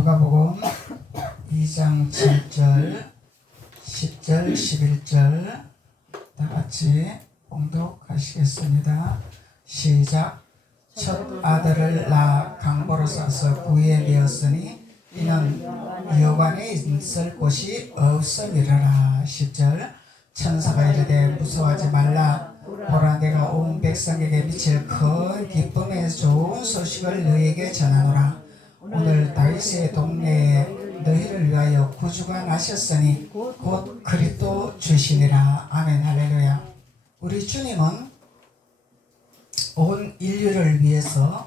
누가복음 2장 7절, 10절, 11절 다 같이 봉독하시겠습니다. 시작. 첫 아들을 낳아 강보로 싸서 구이에 되었으니 이는 여관에 있을 곳이 없음이라라. 10절. 천사가 이르되 무서워하지 말라. 보라, 내가 온 백성에게 미칠 큰 기쁨의 좋은 소식을 너희에게 전하노라. 오늘 다윗의 동네에 너희를 위하여 구주가 나셨으니 곧 그리스도 주시니라. 아멘. 할렐루야. 우리 주님은 온 인류를 위해서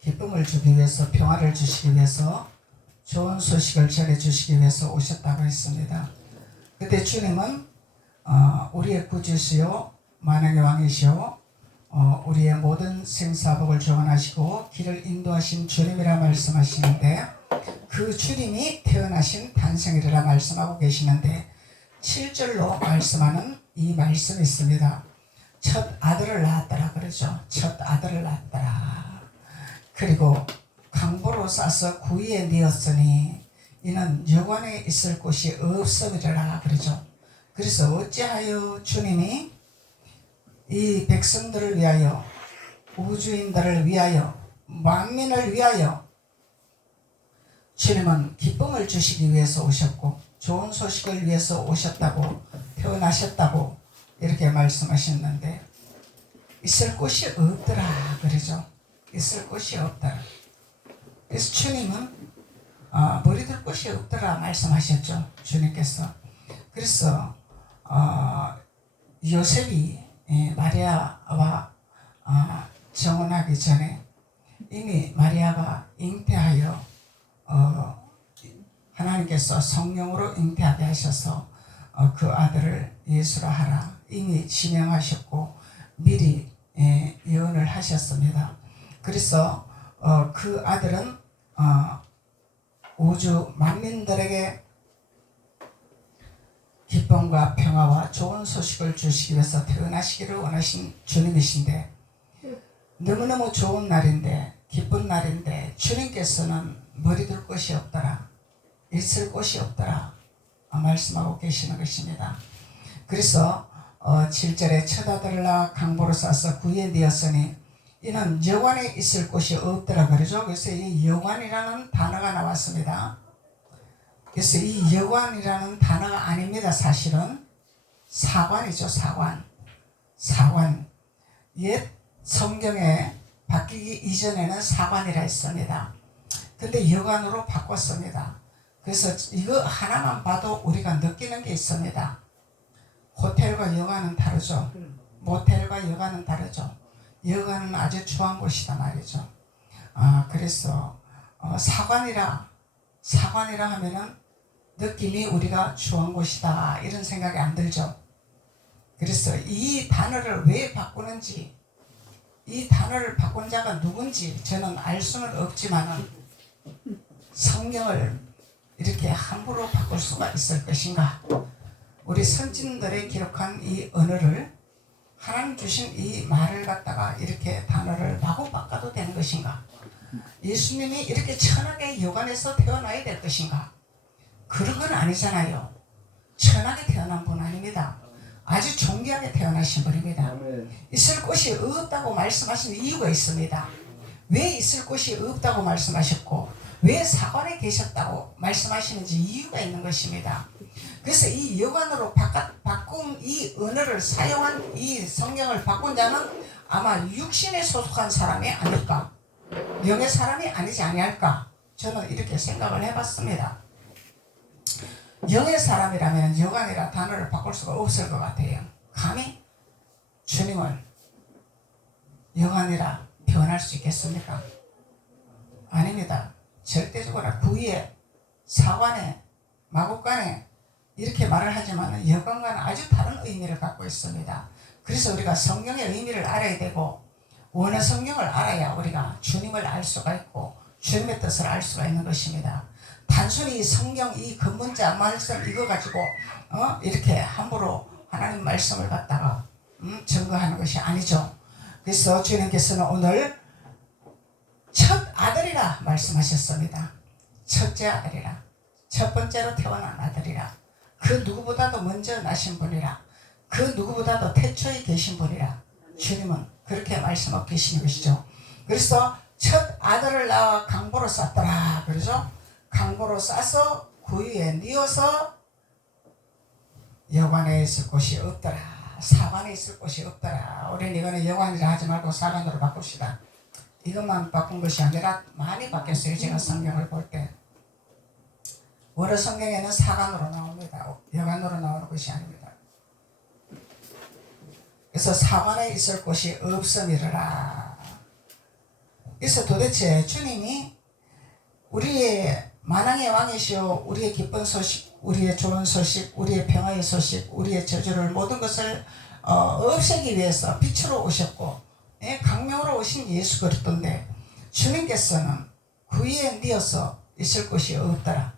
기쁨을 주기 위해서, 평화를 주시기 위해서, 좋은 소식을 전해주시기 위해서 오셨다고 했습니다. 그때 주님은 우리의 구주시요 만왕의 왕이시요 우리의 모든 생사복을 주관하시고 길을 인도하신 주님이라 말씀하시는데, 그 주님이 태어나신 탄생일이라 말씀하고 계시는데 7절로 말씀하는 이 말씀이 있습니다. 첫 아들을 낳았더라 그러죠. 첫 아들을 낳았더라. 그리고 강보로 싸서 구이에 내었으니 이는 여관에 있을 곳이 없음이라 그러죠. 그래서 어찌하여 주님이 이 백성들을 위하여, 우주인들을 위하여, 만민을 위하여 주님은 기쁨을 주시기 위해서 오셨고 좋은 소식을 위해서 오셨다고, 태어나셨다고 이렇게 말씀하셨는데 있을 곳이 없더라 그러죠. 있을 곳이 없더라. 그래서 주님은 머리둘 곳이 없더라 말씀하셨죠. 주님께서. 그래서 요셉이 마리아와 정혼하기 전에 이미 마리아가 잉태하여 하나님께서 성령으로 잉태하게 하셔서 그 아들을 예수라 하라 이미 지명하셨고 미리 예언을 하셨습니다. 그래서 그 아들은 우주 만민들에게 기쁨과 평화와 좋은 소식을 주시기 위해서 태어나시기를 원하신 주님이신데, 너무너무 좋은 날인데, 기쁜 날인데 주님께서는 머리둘 곳이 없더라, 있을 곳이 없더라 말씀하고 계시는 것입니다. 그래서 7절에 첫 아들을 낳아 강보로 싸서 구이에 되었으니 이는 여관에 있을 곳이 없더라 그러죠. 그래서 이 여관이라는 단어가 나왔습니다. 그래서 이 여관이라는 단어가 아닙니다. 사실은 사관이죠. 사관. 옛 성경에 바뀌기 이전에는 사관이라 했습니다. 근데 여관으로 바꿨습니다. 그래서 이거 하나만 봐도 우리가 느끼는 게 있습니다. 호텔과 여관은 다르죠. 모텔과 여관은 다르죠. 여관은 아주 추한 곳이다 말이죠. 그래서 사관이라 하면은 느낌이 우리가 추한 곳이다 이런 생각이 안 들죠. 그래서 이 단어를 왜 바꾸는지, 이 단어를 바꾼 자가 누군지 저는 알 수는 없지만은 성경을 이렇게 함부로 바꿀 수가 있을 것인가? 우리 선진들의 기록한 이 언어를, 하나님 주신 이 말을 갖다가 이렇게 단어를 마구 바꿔도 되는 것인가? 예수님이 이렇게 천하게 여관에서 태어나야 될 것인가? 그런 건 아니잖아요. 천하게 태어난 분 아닙니다. 아주 존귀하게 태어나신 분입니다. 있을 곳이 없다고 말씀하신 이유가 있습니다. 왜 있을 곳이 없다고 말씀하셨고 왜 사관에 계셨다고 말씀하시는지 이유가 있는 것입니다. 그래서 이 여관으로 바꾼 이 언어를 사용한, 이 성경을 바꾼 자는 아마 육신에 소속한 사람이 아닐까, 영의 사람이 아니지 아니할까, 저는 이렇게 생각을 해봤습니다. 영의 사람이라면 여관이라 단어를 바꿀 수가 없을 것 같아요. 감히 주님을 여관이라 표현할 수 있겠습니까? 아닙니다. 절대적으로 구이에, 사관에, 마국간에 이렇게 말을 하지만 여관과는 아주 다른 의미를 갖고 있습니다. 그래서 우리가 성경의 의미를 알아야 되고, 원어 성경을 알아야 우리가 주님을 알 수가 있고 주님의 뜻을 알 수가 있는 것입니다. 단순히 성경 이 근문자 말씀 이거 가지고 이렇게 함부로 하나님 말씀을 갖다가 증거하는 것이 아니죠. 그래서 주님께서는 오늘 첫 아들이라 말씀하셨습니다. 첫째 아들이라. 첫 번째로 태어난 아들이라. 그 누구보다도 먼저 나신 분이라. 그 누구보다도 태초에 계신 분이라. 주님은 그렇게 말씀하고 계시는 것이죠. 그래서 첫 아들을 낳아 강보로 쌌더라. 그러죠? 강보로 싸서 구유에 뉘어서 여관에 있을 곳이 없더라. 사관에 있을 곳이 없더라. 우리는 이거는 여관이라 하지 말고 사관으로 바꿉시다. 이것만 바꾼 것이 아니라 많이 바뀌었어요. 제가 성경을 볼 때. 원어 성경에는 사관으로 나옵니다. 여관으로 나오는 것이 아닙니다. 그래서 사관에 있을 곳이 없음이라. 그래서 도대체 주님이 우리의 만왕의 왕이시오, 우리의 기쁜 소식, 우리의 좋은 소식, 우리의 평화의 소식, 우리의 저주를 모든 것을 없애기 위해서 빛으로 오셨고, 강명으로 오신 예수 그리스도인데 주님께서는 그 위에 뉘어서 있을 곳이 없더라.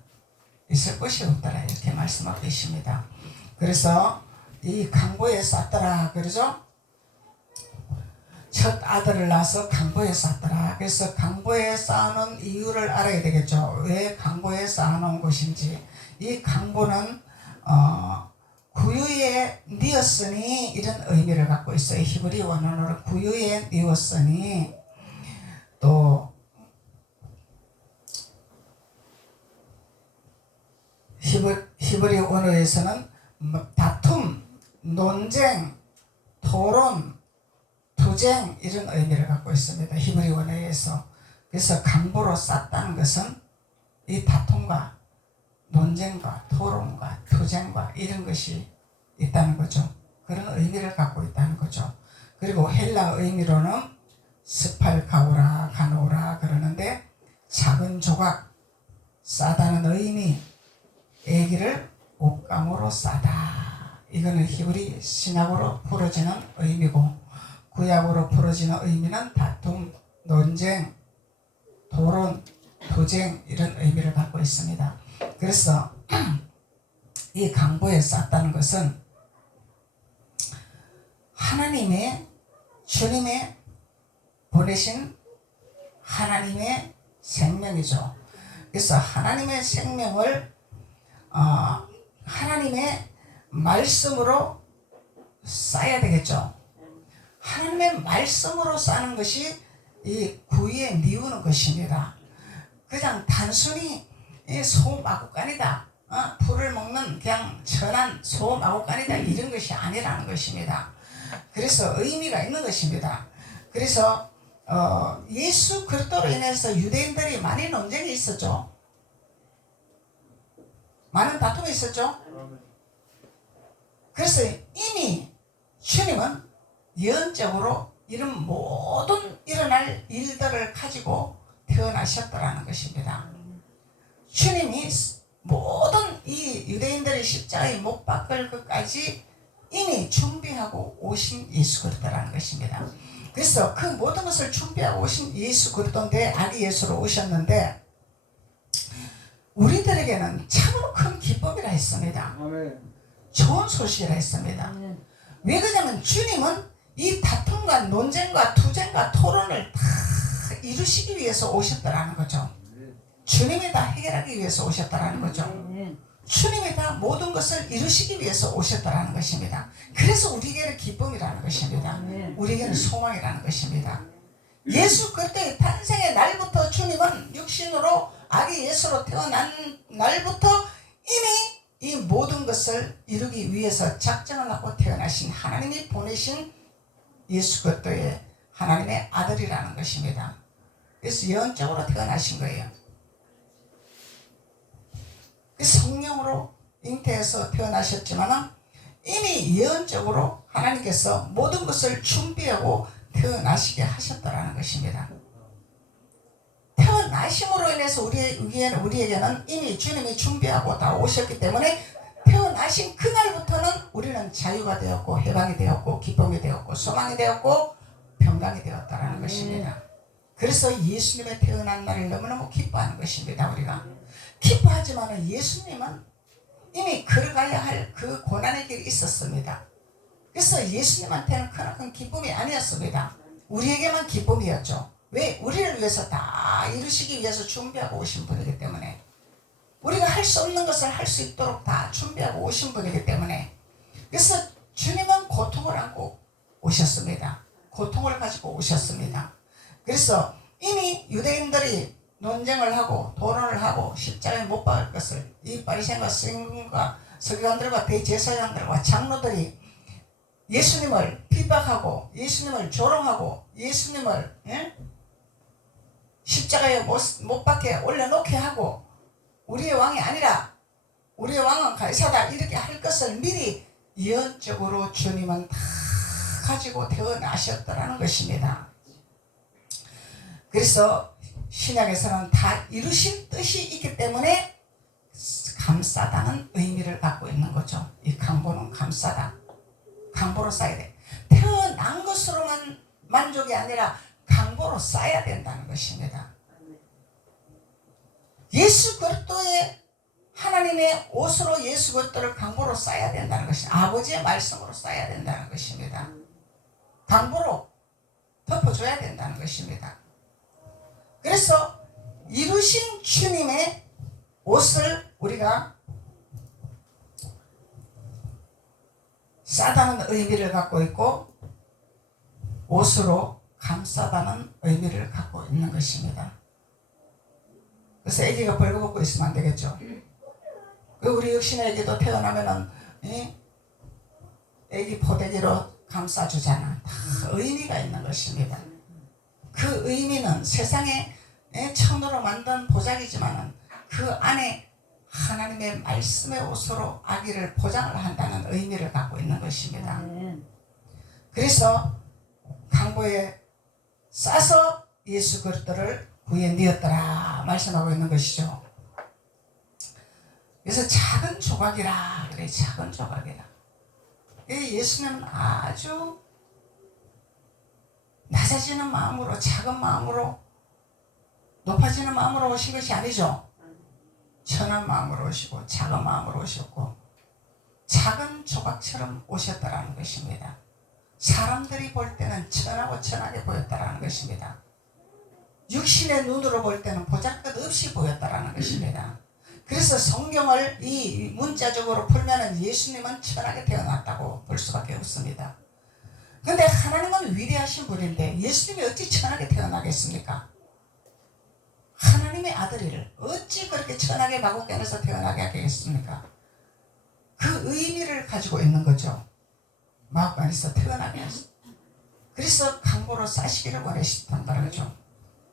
있을 곳이 없더라. 이렇게 말씀하고 계십니다. 그래서 이 강보에 쌌더라. 그러죠? 첫 아들을 낳아서 강보에 쌓더라. 그래서 강보에 쌓아놓은 이유를 알아야 되겠죠. 왜 강보에 쌓아놓은 것인지. 이 강보는 구유에 뉘었으니 이런 의미를 갖고 있어요. 히브리 원어로 구유에 뉘었으니, 또 히브리 원어에서는 다툼, 논쟁, 토론, 투쟁 이런 의미를 갖고 있습니다. 히브리 원어에서. 그래서 강보로 쌌다는 것은 이 다툼과 논쟁과 토론과 투쟁과 이런 것이 있다는 거죠. 그런 의미를 갖고 있다는 거죠. 그리고 헬라 의미로는 스팔카오라 가노라 그러는데 작은 조각 싸다는 의미, 애기를 옷감으로 싸다. 이거는 히브리 신약으로 풀어지는 의미고, 구약으로 풀어지는 의미는 다툼, 논쟁, 토론, 투쟁 이런 의미를 갖고 있습니다. 그래서 이 강보에 쌌다는 것은 하나님의, 주님의 보내신 하나님의 생명이죠. 그래서 하나님의 생명을 하나님의 말씀으로 쌓아야 되겠죠. 하나님의 말씀으로 쌓는 것이 이 구유에 뉘우는 것입니다. 그냥 단순히 소마구간이다, 풀을 먹는 그냥 천한 소마구간이다 이런 것이 아니라는 것입니다. 그래서 의미가 있는 것입니다. 그래서 예수 그리스도로 인해서 유대인들이 많이 논쟁이 있었죠. 많은 다툼이 있었죠. 그래서 이미 주님은 예언적으로 이런 모든 일어날 일들을 가지고 태어나셨다라는 것입니다. 주님이 모든 이 유대인들의 십자가에 못 박을 것까지 이미 준비하고 오신 예수 그리스도라는 것입니다. 그래서 그 모든 것을 준비하고 오신 예수 그리스도인데 아기 예수로 오셨는데 우리들에게는 참으로 큰 기쁨이라 했습니다. 좋은 소식이라 했습니다. 왜 그러냐면 주님은 이 다툼과 논쟁과 투쟁과 토론을 다 이루시기 위해서 오셨다라는 거죠. 주님이 다 해결하기 위해서 오셨다라는 거죠. 주님이 다 모든 것을 이루시기 위해서 오셨다라는 것입니다. 그래서 우리에게는 기쁨이라는 것입니다. 우리에게는 소망이라는 것입니다. 예수 그리스도의 탄생의 날부터 주님은 육신으로 아기 예수로 태어난 날부터 이미 이 모든 것을 이루기 위해서 작정을 하고 태어나신 하나님이 보내신 예수 그리스도의 하나님의 아들이라는 것입니다. 그래서 예언적으로 태어나신 거예요. 성령으로 잉태해서 태어나셨지만 이미 예언적으로 하나님께서 모든 것을 준비하고 태어나시게 하셨다라는 것입니다. 태어나심으로 인해서 우리에게는 이미 주님이 준비하고 다 오셨기 때문에 태어나신 그날부터는 우리는 자유가 되었고 해방이 되었고 기쁨이 되었고 소망이 되었고 평강이 되었다라는 것입니다. 그래서 예수님의 태어난 날을 너무너무 기뻐하는 것입니다. 우리가 기뻐하지만 예수님은 이미 걸어가야 할 그 고난의 길이 있었습니다. 그래서 예수님한테는 크나큰 기쁨이 아니었습니다. 우리에게만 기쁨이었죠. 왜? 우리를 위해서 다 이루시기 위해서 준비하고 오신 분이기 때문에. 우리가 할 수 없는 것을 할 수 있도록 다 준비하고 오신 분이기 때문에, 그래서 주님은 고통을 안고 오셨습니다. 고통을 가지고 오셨습니다. 그래서 이미 유대인들이 논쟁을 하고 토론을 하고 십자가에 못 박을 것을 이 바리새인과 서기관과 서기관들과 대제사장들과 장로들이 예수님을 핍박하고 예수님을 조롱하고 예수님을 십자가에 못 박게 올려놓게 하고 우리의 왕이 아니라 우리의 왕은 가이사다 이렇게 할 것을 미리 예언적으로 주님은 다 가지고 태어나셨더라는 것입니다. 그래서 신약에서는 다 이루신 뜻이 있기 때문에 감싸다는 의미를 갖고 있는 거죠. 이 강보는 감싸다. 강보로 쌓아야 돼. 태어난 것으로만 만족이 아니라 강보로 쌓아야 된다는 것입니다. 예수 그리스도의 하나님의 옷으로 예수 그리스도를 강보로 쌓아야 된다는 것입니다. 아버지의 말씀으로 쌓아야 된다는 것입니다. 강보로 덮어줘야 된다는 것입니다. 그래서 이루신 주님의 옷을 우리가 싸다는 의미를 갖고 있고 옷으로 감싸다는 의미를 갖고 있는 것입니다. 그래서 아기가 벌거벗고 있으면 안 되겠죠. 우리 육신의 아기도 태어나면은 아기 포대기로 감싸주잖아. 다 의미가 있는 것입니다. 그 의미는 세상에 천으로 만든 보자기지만은 그 안에 하나님의 말씀의 옷으로 아기를 보장을 한다는 의미를 갖고 있는 것입니다. 그래서 강보에 싸서 예수 그리스도를 구해내었더라 말씀하고 있는 것이죠. 그래서 작은 조각이라 그래. 작은 조각이라. 예수님은 아주 낮아지는 마음으로 작은 마음으로 높아지는 마음으로 오신 것이 아니죠. 천한 마음으로 오시고 작은 마음으로 오셨고 작은 조각처럼 오셨다라는 것입니다. 사람들이 볼 때는 천하고 천하게 보였다라는 것입니다. 육신의 눈으로 볼 때는 보잘것없이 보였다라는 것입니다. 그래서 성경을 이 문자적으로 풀면은 예수님은 천하게 태어났다고 볼 수밖에 없습니다. 그런데 하나님은 위대하신 분인데 예수님이 어찌 천하게 태어나겠습니까? 하나님의 아들이를 어찌 그렇게 천하게 마구간에서 태어나게 하겠습니까? 그 의미를 가지고 있는 거죠. 마구간에서 태어나게 하셨습니다. 그래서 강보로 싸시기를 원하셨단 거죠.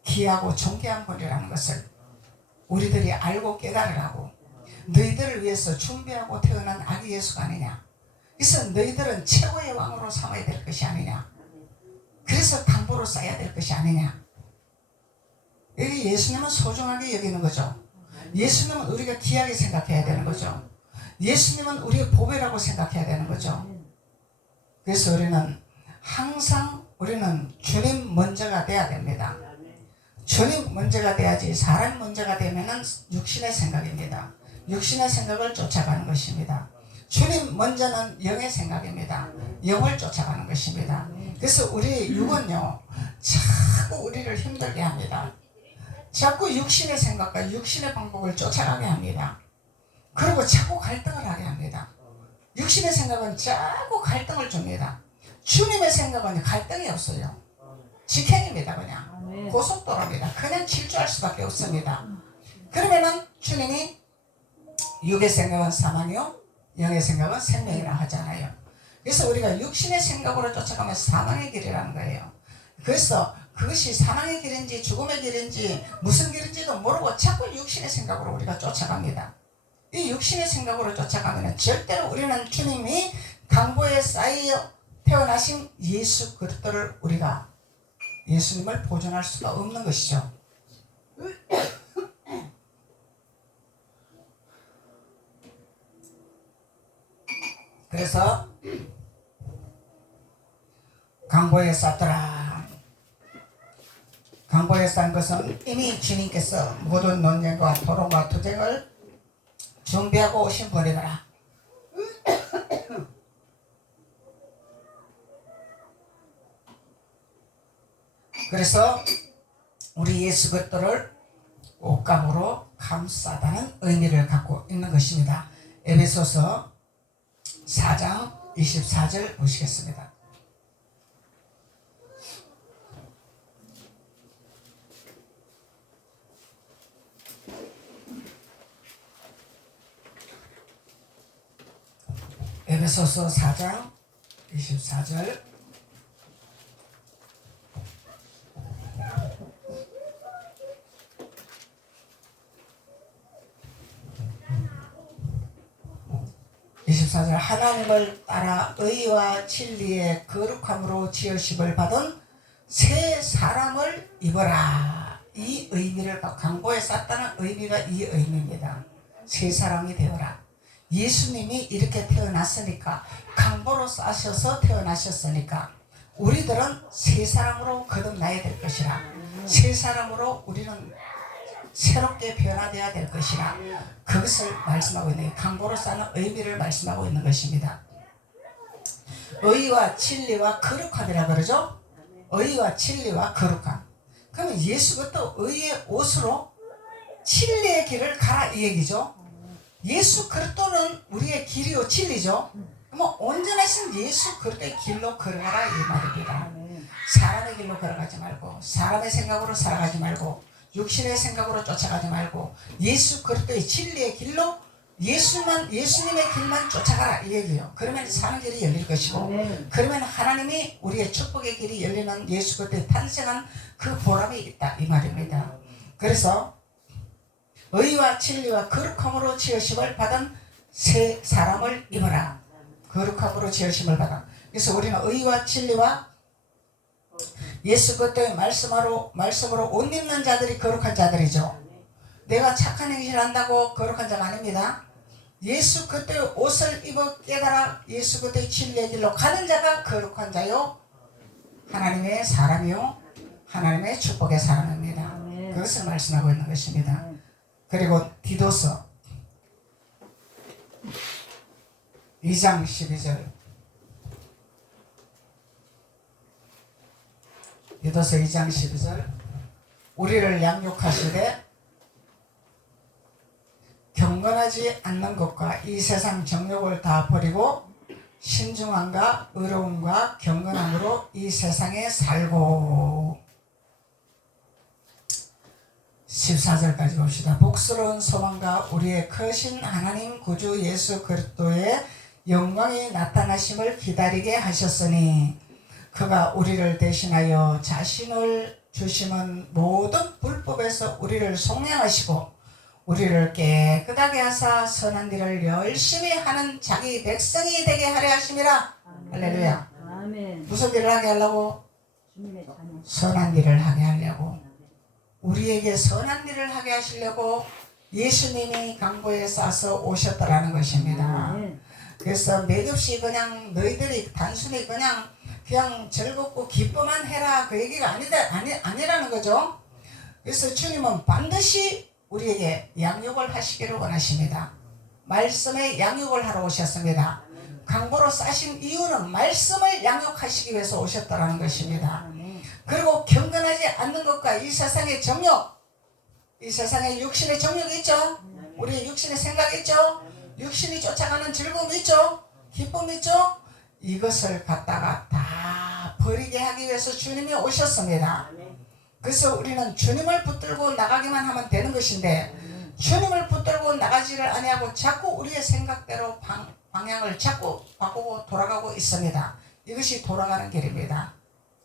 귀하고 존귀한 분이라는 것을 우리들이 알고 깨달으라고 너희들을 위해서 준비하고 태어난 아기 예수가 아니냐. 그래서 너희들은 최고의 왕으로 삼아야 될 것이 아니냐. 그래서 강보로 쌓아야 될 것이 아니냐. 여기 예수님은 소중하게 여기는 거죠. 예수님은 우리가 귀하게 생각해야 되는 거죠. 예수님은 우리의 보배라고 생각해야 되는 거죠. 그래서 우리는 항상 주님 먼저가 돼야 됩니다. 주님 먼저가 돼야지 사람 먼저가 되면은 육신의 생각입니다. 육신의 생각을 쫓아가는 것입니다. 주님 먼저는 영의 생각입니다. 영을 쫓아가는 것입니다. 그래서 우리 육은요 자꾸 우리를 힘들게 합니다. 자꾸 육신의 생각과 육신의 방법을 쫓아가게 합니다. 그리고 자꾸 갈등을 하게 합니다. 육신의 생각은 자꾸 갈등을 줍니다. 주님의 생각은 갈등이 없어요. 직행입니다. 그냥 고속도로입니다. 그냥 질주할 수밖에 없습니다. 그러면은 주님이 육의 생각은 사망이요 영의 생각은 생명이라 하잖아요. 그래서 우리가 육신의 생각으로 쫓아가면 사망의 길이라는 거예요. 그래서 그것이 사망의 길인지 죽음의 길인지 무슨 길인지도 모르고 자꾸 육신의 생각으로 우리가 쫓아갑니다. 이 육신의 생각으로 쫓아가면 절대로 우리는 주님이 강보에 쌓여 태어나신 예수 그리스도를 우리가 예수님을 보존할 수가 없는 것이죠. 그래서 강보에 쌓더라. 강보에 쌓은 것은 이미 주님께서 모든 논쟁과 토론과 투쟁을 준비하고 오신 분이더라. 그래서 우리 예수 그리스도를 옷감으로 감싸다는 의미를 갖고 있는 것입니다. 에베소서 4장 24절 보시겠습니다. 에베소서 4장 24절. 하나님을 따라 의와 진리의 거룩함으로 지으심을 받은 새 사람을 입어라. 이 의미를 강보에 쌌다는 의미가 이 의미입니다. 새 사람이 되어라. 예수님이 이렇게 태어났으니까, 강보로 싸셔서 태어나셨으니까 우리들은 새 사람으로 거듭나야 될 것이라. 새 사람으로 우리는 새롭게 변화되어야 될 것이라. 그것을 말씀하고 있는, 강보로 싸는 의미를 말씀하고 있는 것입니다. 의와 진리와 거룩함이라 그러죠. 의와 진리와 거룩함. 그러면 예수 그리스도 의의 옷으로 진리의 길을 가라 이 얘기죠. 예수 그리스도는 우리의 길이요 진리죠. 뭐 온전하신 예수 그리스도의 길로 걸어가라 이 말입니다. 사람의 길로 걸어가지 말고, 사람의 생각으로 살아가지 말고, 육신의 생각으로 쫓아가지 말고, 예수 그리스도의 진리의 길로 예수님의 길만 쫓아가라 이 얘기예요. 그러면 사는 길이 열릴 것이고, 그러면 하나님이 우리의 축복의 길이 열리는 예수 그리스도의 탄생한 그 보람이 있다 이 말입니다. 그래서 의와 진리와 거룩함으로 지으심을 받은 새 사람을 입어라. 거룩함으로 지으심을 받아. 그래서 우리는 의와 진리와 예수 그리스도의 말씀으로 옷 입는 자들이 거룩한 자들이죠. 내가 착한 행실을 한다고 거룩한 자가 아닙니다. 예수 그리스도의 옷을 입어 깨달아 예수 그리스도의 진리의 길로 가는 자가 거룩한 자요, 하나님의 사람이요, 하나님의 축복의 사람입니다. 그것을 말씀하고 있는 것입니다. 그리고 디도서 2장 12절. 디도서 2장 12절. 우리를 양육하시되 경건하지 않는 것과 이 세상 정욕을 다 버리고 신중함과 의로움과 경건함으로 이 세상에 살고. 14절까지 봅시다. 복스러운 소망과 우리의 크신 하나님 구주 예수 그리스도의 영광이 나타나심을 기다리게 하셨으니 그가 우리를 대신하여 자신을 주심은 모든 불법에서 우리를 속량하시고 우리를 깨끗하게 하사 선한 일을 열심히 하는 자기 백성이 되게 하려 하심이라. 할렐루야. 아멘. 무슨 일을 하게 하려고? 선한 일을 하게 하려고. 우리에게 선한 일을 하게 하시려고 예수님이 강보에 싸서 오셨다라는 것입니다. 그래서 맥없이 그냥 너희들이 단순히 그냥 즐겁고 기뻐만 해라 그 얘기가 아니라는 거죠. 그래서 주님은 반드시 우리에게 양육을 하시기를 원하십니다. 말씀의 양육을 하러 오셨습니다. 강보로 싸신 이유는 말씀을 양육하시기 위해서 오셨다라는 것입니다. 그리고 경건하지 않는 것과 이 세상의 정욕, 이 세상에 육신의 정욕이 있죠. 우리의 육신의 생각이 있죠. 육신이 쫓아가는 즐거움이 있죠. 기쁨이 있죠. 이것을 갖다가 다 버리게 하기 위해서 주님이 오셨습니다. 그래서 우리는 주님을 붙들고 나가기만 하면 되는 것인데, 주님을 붙들고 나가지를 아니하고 자꾸 우리의 생각대로 방향을 자꾸 바꾸고 돌아가고 있습니다. 이것이 돌아가는 길입니다.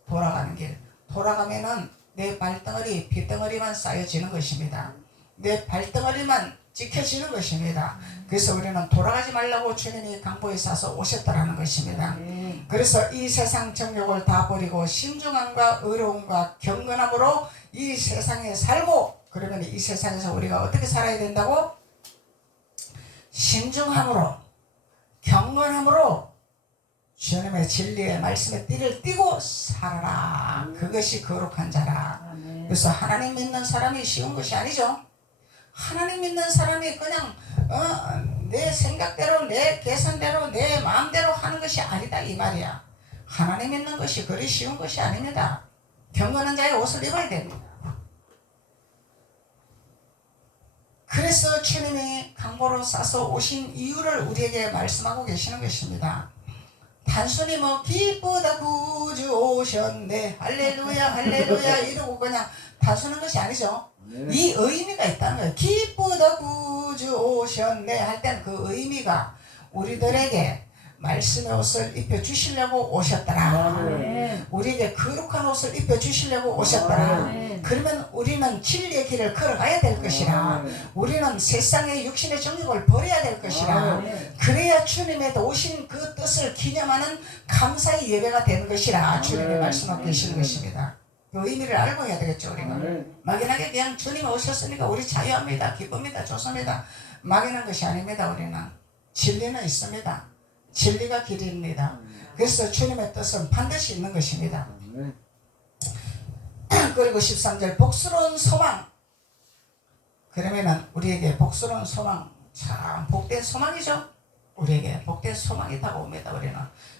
돌아가는 길. 돌아가면은 내 발덩어리, 핏덩어리만 쌓여지는 것입니다. 내 발덩어리만 지켜지는 것입니다. 그래서 우리는 돌아가지 말라고 주님이 강보에 싸서 오셨다라는 것입니다. 그래서 이 세상 정욕을 다 버리고 신중함과 의로움과 경건함으로 이 세상에 살고, 그러면 이 세상에서 우리가 어떻게 살아야 된다고? 신중함으로, 경건함으로 주님의 진리의 말씀에 띠를 띠고 살아라. 그것이 거룩한 자라. 그래서 하나님 믿는 사람이 쉬운 것이 아니죠. 하나님 믿는 사람이 그냥 내 생각대로, 내 계산대로, 내 마음대로 하는 것이 아니다 이 말이야. 하나님 믿는 것이 그리 쉬운 것이 아닙니다. 경건한 자의 옷을 입어야 됩니다. 그래서 주님이 강보로 싸서 오신 이유를 우리에게 말씀하고 계시는 것입니다. 단순히 뭐 기쁘다 구주 오셨네 할렐루야 할렐루야 이러고 그냥 단순한 것이 아니죠. 이 의미가 있다는 거예요. 기쁘다 구주 오셨네 할 때는 그 의미가 우리들에게 말씀의 옷을 입혀주시려고 오셨더라. 우리에게 거룩한 옷을 입혀주시려고 오셨더라. 그러면 우리는 진리의 길을 걸어가야 될 것이라. 우리는 세상의 육신의 정욕을 버려야 될 것이라. 그래야 주님의 오신 그 뜻을 기념하는 감사의 예배가 되는 것이라 주님이 말씀하고 계시는 것입니다. 그 의미를 알고 해야 되겠죠. 우리가 막연하게 그냥 주님 오셨으니까 우리 자유합니다. 기쁩니다. 좋습니다. 막연한 것이 아닙니다. 우리는 진리는 있습니다. 진리가 길입니다. 그래서 주님의 뜻은 반드시 있는 것입니다. 그리고 13절 복스러운 소망. 그러면은 우리에게 복스러운 소망, 참 복된 소망이죠. 우리에게 복된 소망이 다가옵니다.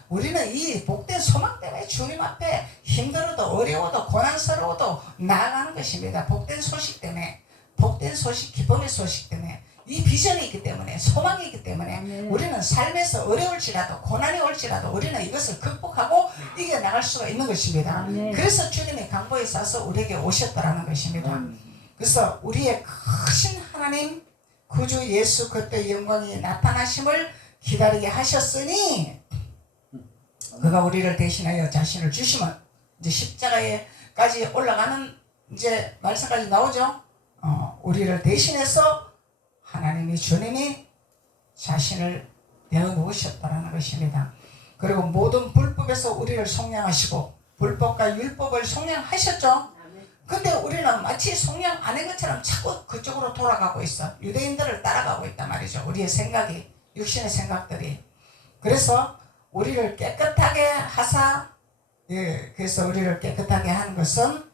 우리는 이 복된 소망 때문에 주님 앞에 힘들어도 어려워도 고난스러워도 나아가는 것입니다. 복된 소식 때문에, 복된 소식, 기쁨의 소식 때문에, 이 비전이 있기 때문에, 소망이 있기 때문에 우리는 삶에서 어려울지라도 고난이 올지라도 우리는 이것을 극복하고 이겨나갈 수가 있는 것입니다. 그래서 주님이 강보에 싸서 우리에게 오셨다라는 것입니다. 그래서 우리의 크신 하나님 구주 예수 그리스도의 영광이 나타나심을 기다리게 하셨으니 그가 우리를 대신하여 자신을 주시면 이제 십자가에까지 올라가는 이제 말씀까지 나오죠. 우리를 대신해서 하나님이 주님이 자신을 내어놓으셨다는 것입니다. 그리고 모든 불법에서 우리를 속량하시고 불법과 율법을 속량하셨죠. 근데 우리는 마치 속량 안 한 것처럼 자꾸 그쪽으로 돌아가고 있어. 유대인들을 따라가고 있단 말이죠. 우리의 생각이, 육신의 생각들이. 그래서 우리를 깨끗하게 하사, 그래서 우리를 깨끗하게 하는 것은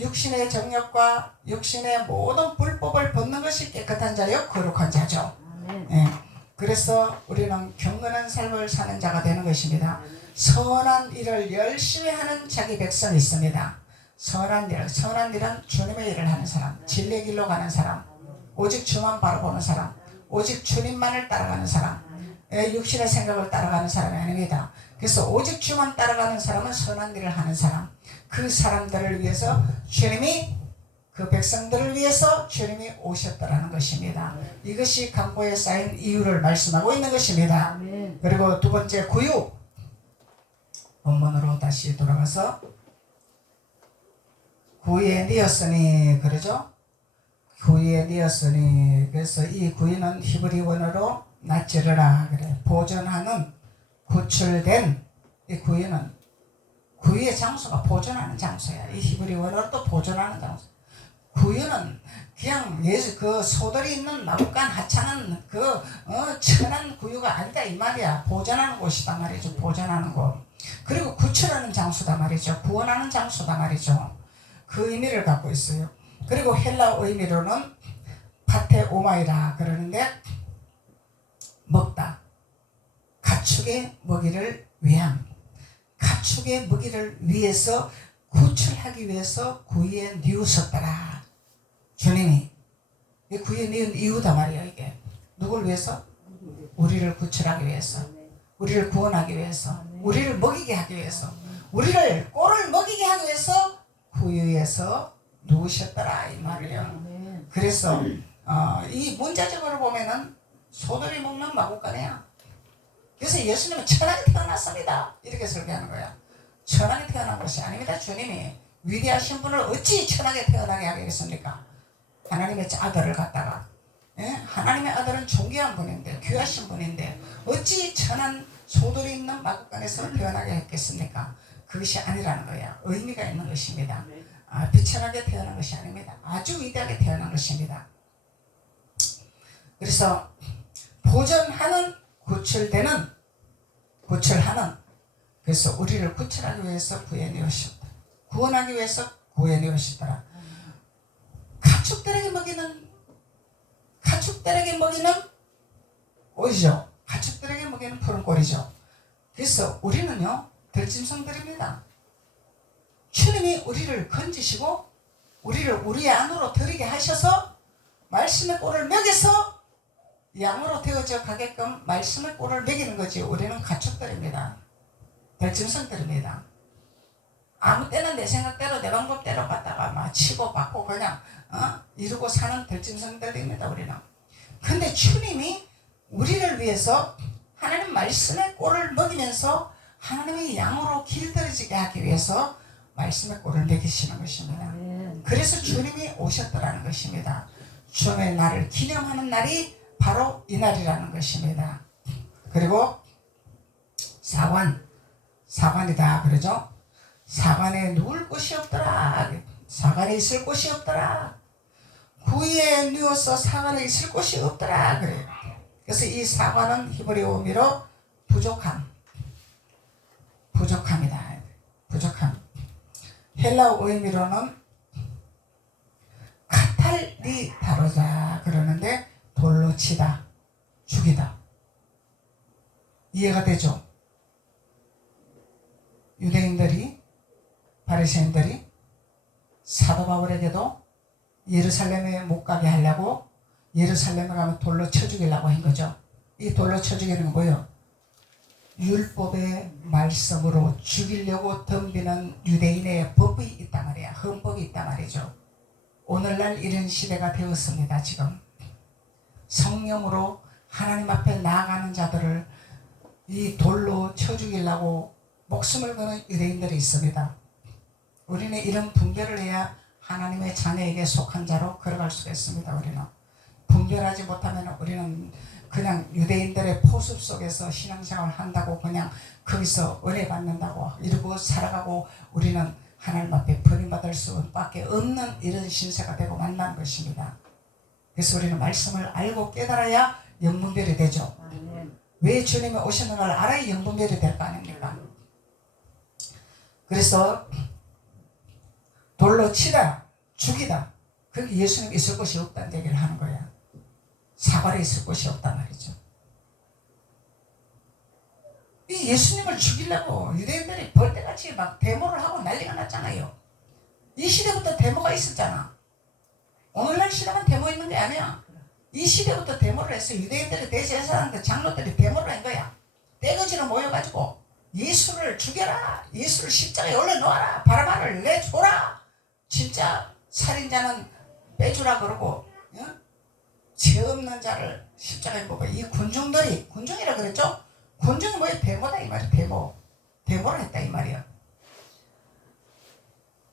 육신의 정욕과 육신의 모든 불법을 벗는 것이 깨끗한 자요 거룩한 자죠. 그래서 우리는 경건한 삶을 사는 자가 되는 것입니다. 선한 일을 열심히 하는 자기 백성이 있습니다. 선한 일은 주님의 일을 하는 사람, 진리의 길로 가는 사람, 오직 주만 바라보는 사람, 오직 주님만을 따라가는 사람, 육신의 생각을 따라가는 사람이 아닙니다. 그래서 오직 주만 따라가는 사람은 선한 일을 하는 사람, 그 사람들을 위해서 주님이, 그 백성들을 위해서 주님이 오셨다라는 것입니다. 이것이 강보에 쌓인 이유를 말씀하고 있는 것입니다. 그리고 두 번째 구유, 본문으로 다시 돌아가서 구유에 니었으니, 그러죠? 구유에 니었으니, 그래서 이 구유는 히브리 원어로 나찌르라 그래. 보존하는, 구출된. 이 구유는, 구유의 장소가 보존하는 장소야. 이 히브리 원어로 또 보존하는 장소. 구유는 그냥 그 소들이 있는 마구간 하찮은 천한 구유가 아니다 이 말이야. 보존하는 곳이다 말이죠. 보존하는 곳. 그리고 구출하는 장소다 말이죠. 구원하는 장소다 말이죠. 그 의미를 갖고 있어요. 그리고 헬라 의미로는 파테오마이라 그러는데 먹다, 가축의 먹이를 위함, 가축의 먹이를 위해서 구출하기 위해서 구유에 뉘우셨더라. 주님이 이 구유에 뉘운 이유다 말이에요. 이게 누굴 위해서? 우리를 구출하기 위해서, 우리를 구원하기 위해서, 우리를 먹이게 하기 위해서, 우리를 꼴을 먹이게 하기 위해서 구유에서 누우셨더라 이 말이에요. 그래서 이 문자적으로 보면은 소들이 먹는 마구간이야. 그래서 예수님은 천하게 태어났습니다 이렇게 설교하는 거야. 천하게 태어난 것이 아닙니다. 주님이 위대하신 분을 어찌 천하게 태어나게 하겠습니까? 하나님의 아들을 갖다가, 하나님의 아들은 존귀한 분인데, 귀하신 분인데 어찌 천한 소들이 있는 마구간에서 태어나게 했겠습니까? 그것이 아니라는 거야. 의미가 있는 것입니다. 비천하게 태어난 것이 아닙니다. 아주 위대하게 태어난 것입니다. 그래서 보존하는, 구출하는, 그래서 우리를 구출하기 위해서 구원해 오셨다. 구원하기 위해서 구원해 오시더라. 가축들에게 먹이는 오이죠. 가축들에게 먹이는 푸른 꼴이죠. 그래서 우리는요, 들짐승들입니다. 주님이 우리를 건지시고 우리를 우리 안으로 들이게 하셔서 말씀의 꼴을 먹여서 양으로 되어져 가게끔 말씀의 꼴을 먹이는 거지. 우리는 가축들입니다. 들짐승들입니다. 아무 때나 내 생각대로 내 방법대로 갔다가 막 치고 받고 그냥 이루고 사는 들짐승들입니다. 우리는. 근데 주님이 우리를 위해서 하나님 말씀의 꼴을 먹이면서 하나님의 양으로 길들여지게 하기 위해서 말씀의 꼴을 먹이시는 것입니다. 그래서 주님이 오셨더라는 것입니다. 주님의 날을 기념하는 날이 바로 이 날이라는 것입니다. 그리고 사관이다 그러죠. 사관에 누울 곳이 없더라. 사관에 있을 곳이 없더라. 구유에 누워서 사관에 있을 곳이 없더라 그래요. 그래서 이 사관은 히브리어 의미로 부족함이다. 부족함. 헬라어 의미로는 카탈리다로자 그러는데 돌로 치다, 죽이다. 이해가 되죠? 유대인들이, 바리새인들이 사도 바울에게도 예루살렘에 못 가게 하려고 예루살렘에 가면 돌로 쳐 죽이려고 한 거죠. 이 돌로 쳐 죽이는 건 뭐예요? 율법의 말씀으로 죽이려고 덤비는 유대인의 법이 있단 말이야. 헌법이 있단 말이죠. 오늘날 이런 시대가 되었습니다. 지금 성령으로 하나님 앞에 나아가는 자들을 이 돌로 쳐 죽이려고 목숨을 거는 유대인들이 있습니다. 우리는 이런 분별을 해야 하나님의 자녀에게 속한 자로 걸어갈 수가 있습니다. 우리는 분별하지 못하면 우리는 그냥 유대인들의 포습 속에서 신앙생활을 한다고 그냥 거기서 은혜 받는다고 이러고 살아가고 우리는 하나님 앞에 버림받을 수밖에 없는 이런 신세가 되고 만난 것입니다. 그래서 우리는 말씀을 알고 깨달아야 영분별이 되죠. 왜 주님이 오셨는가를 알아야 영분별이 될 거 아닙니까? 그래서 돌로 치다, 죽이다. 그게 예수님 있을 곳이 없다는 얘기를 하는 거야. 사관에 있을 곳이 없단 말이죠. 이 예수님을 죽이려고 유대인들이 벌떼같이 막 데모를 하고 난리가 났잖아요. 이 시대부터 데모가 있었잖아. 오늘날 시대만 데모 있는 게 아니야. 이 시대부터 데모를 해서 유대인들이 대제사장들 장로들이 데모를 한 거야. 떼거지로 모여가지고 예수를 죽여라. 예수를 십자가에 올려놓아라. 바라바를 내줘라. 진짜 살인자는 빼주라 그러고 죄 없는 자를 십자가에 뽑아. 이 군중들이 군중이라 그랬죠? 군중이 뭐야? 데모다 이 말이야. 데모를 했다 이 말이야.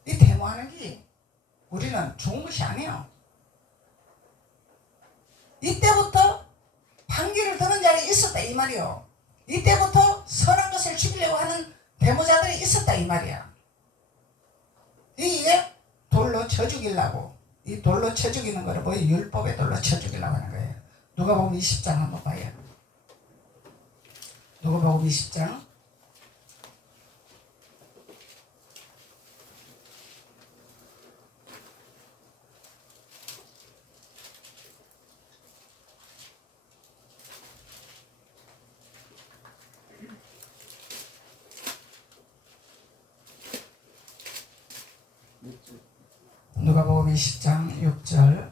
이 데모하는 게 우리는 좋은 것이 아니에요. 이때부터 반기를 드는 자리 있었다 이 말이요. 이때부터 선한 것을 죽이려고 하는 데모자들이 있었다 이 말이야. 이게 돌로 쳐 죽이려고 이 돌로 쳐 죽이는 거를 뭐 율법의 돌로 쳐 죽이려고 하는 거예요. 누가복음 20장 한번 봐요. 누가복음 20장 누가복음 20장 6절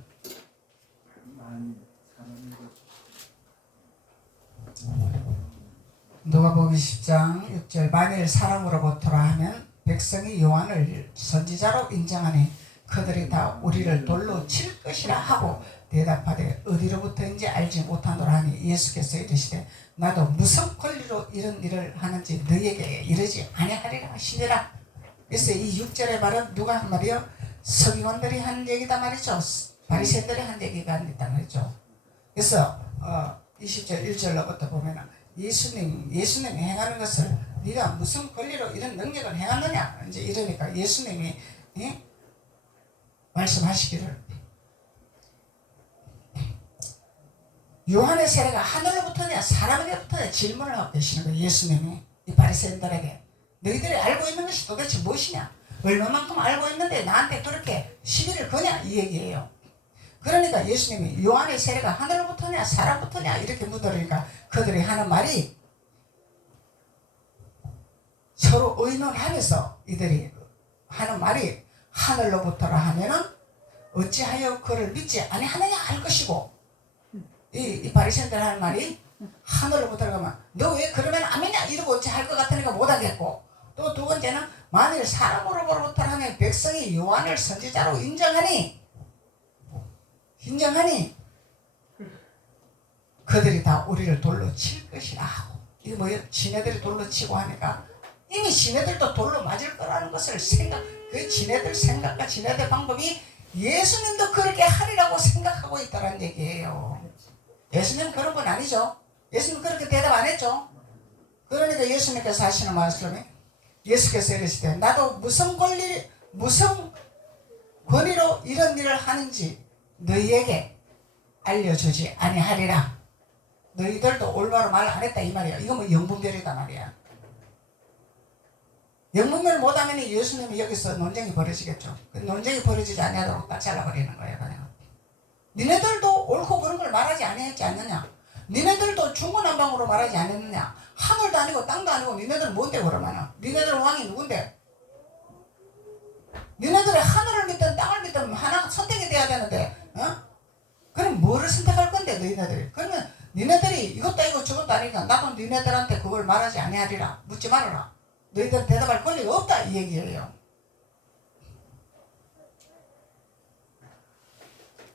누가복음 20장 6절 만일 사람으로부터라 하면 백성이 요한을 선지자로 인정하니 그들이 다 우리를 돌로 칠 것이라 하고 대답하되 어디로부터인지 알지 못하노라 하니 예수께서 이르시되 나도 무슨 권리로 이런 일을 하는지 너희에게 이르지 아니하리라 하시니라. 그래서 이 6절의 말은 누가 한 말이요? 서기관들이 한 얘기다 말이죠. 바리새인들이 한 얘기가 아니다 말이죠. 그래서 20절 1절로부터 보면 예수님이 행하는 것을 네가 무슨 권리로 이런 능력을 행하느냐 이제 이러니까 예수님이 말씀하시기를 요한의 세례가 하늘로부터냐 사람에게부터냐 질문을 하고 계시는 거예요. 예수님이 이 바리새인들에게 너희들이 알고 있는 것이 도대체 무엇이냐, 얼마만큼 알고 있는데 나한테 그렇게 시비를 거냐 이 얘기예요. 그러니까 예수님이 요한의 세례가 하늘로부터냐 사람부터냐 이렇게 묻으니까 그들이 하는 말이 서로 의논하면서 이들이 하는 말이 하늘로부터라 하면은 어찌하여 그를 믿지 아니하느냐 할 것이고, 이 바리새인들 하는 말이 하늘로 못 들어가면 너 왜 그러면 안 믿냐 이러고 어찌 할 것 같으니까 못하겠고, 또 두 번째는 만일 사람으로부터 하면 백성이 요한을 선지자로 인정하니 그들이 다 우리를 돌로 칠 것이라 하고, 이게 뭐예요? 지네들이 돌로 치고 하니까 이미 지네들도 돌로 맞을 거라는 것을 그 지네들 생각과 지네들 방법이 예수님도 그렇게 하리라고 생각하고 있다는 얘기예요. 예수님 그런 분 아니죠? 예수님 그렇게 대답 안 했죠? 그러니까 예수님께서 하시는 말씀이, 예수께서 이르시되 나도 무슨 권위로 이런 일을 하는지 너희에게 알려주지 아니하리라. 너희들도 올바로 말 안 했다 이 말이야. 이거 뭐 영분별이다 말이야. 영분별 못하면 예수님이 여기서 논쟁이 벌어지겠죠. 그 논쟁이 벌어지지 아니하도록 딱 잘라버리는 거예요. 그냥 니네들도 옳고 그런 걸 말하지 아니했지 않느냐? 니네들도 중구난방으로 말하지 않았느냐? 하늘도 아니고 땅도 아니고 니네들은 뭔데 그러면은? 니네들은 왕이 누군데? 니네들이 하늘을 믿든 땅을 믿든 하나 선택이 돼야 되는데, 그럼 뭐를 선택할 건데 너희네들이? 그러면 니네들이 이것도 아니고 저것도 아니니까 나도 니네들한테 그걸 말하지 아니하리라. 묻지 말아라. 너희들 대답할 권리가 없다 이 얘기예요.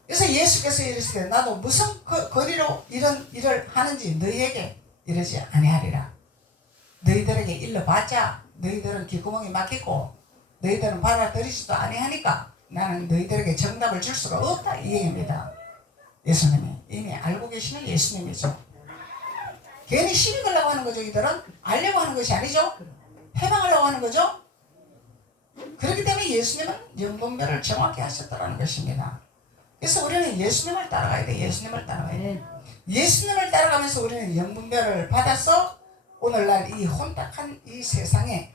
그래서 예수께서 이르시되 나도 무슨 거리로 이런 일을 하는지 너희에게 이르지 아니하리라. 너희들에게 일러봤자 너희들은 귓구멍이 막히고 너희들은 받아들이지도 아니하니까 나는 너희들에게 정답을 줄 수가 없다 이 얘기입니다. 예수님이 이미 알고 계시는 예수님이죠. 괜히 시비 걸려고 하는 거죠. 이들은 알려고 하는 것이 아니죠. 해방하려고 하는 거죠. 그렇기 때문에 예수님은 영분별을 정확히 하셨다는 것입니다. 그래서 우리는 예수님을 따라가야 돼. 예수님을 따라가야 돼. 예수님을 따라가면서 우리는 영분별을 받아서 오늘날 이 혼탁한 이 세상에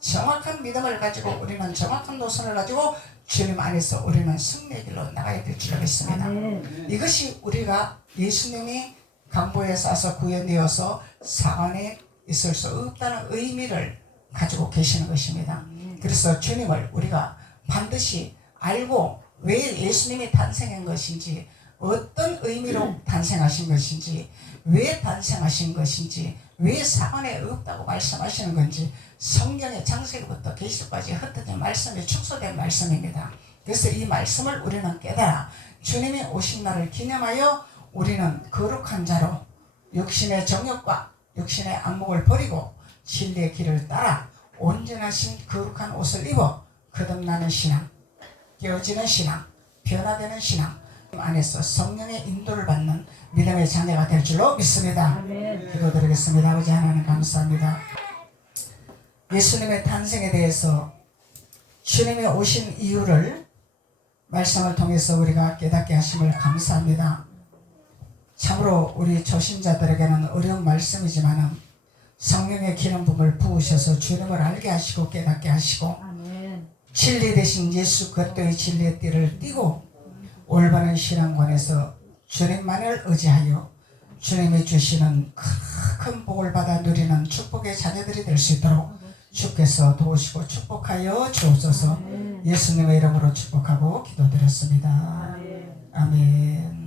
정확한 믿음을 가지고 우리는 정확한 노선을 가지고 주님 안에서 우리는 승리의 길로 나가야 될 줄 믿습니다. 이것이 우리가 예수님이 강보에 싸서 구현되어서 사관에 있을 수 없다는 의미를 가지고 계시는 것입니다. 그래서 주님을 우리가 반드시 알고 왜 예수님이 탄생한 것인지, 어떤 의미로 탄생하신 것인지, 왜 탄생하신 것인지, 왜 사관에 없다고 말씀하시는 건지 성경의 창세기부터 계시록까지 흩어진 말씀이 축소된 말씀입니다. 그래서 이 말씀을 우리는 깨달아 주님이 오신 날을 기념하여 우리는 거룩한 자로 육신의 정욕과 육신의 안목을 버리고 진리의 길을 따라 온전하신 거룩한 옷을 입어 거듭나는 신앙, 깨어지는 신앙, 변화되는 신앙 안에서 성령의 인도를 받는 믿음의 자녀가 될 줄로 믿습니다. 기도드리겠습니다. 아버지 하나님 감사합니다. 예수님의 탄생에 대해서 주님이 오신 이유를 말씀을 통해서 우리가 깨닫게 하심을 감사합니다. 참으로 우리 초신자들에게는 어려운 말씀이지만 성령의 기름 부음을 부으셔서 주님을 알게 하시고 깨닫게 하시고 진리 대신 예수 그리스도의 진리의 띠를 띠고 올바른 신앙관에서 주님만을 의지하여 주님이 주시는 큰 복을 받아 누리는 축복의 자녀들이 될 수 있도록 주께서 도우시고 축복하여 주옵소서. 예수님의 이름으로 축복하고 기도드렸습니다. 아멘.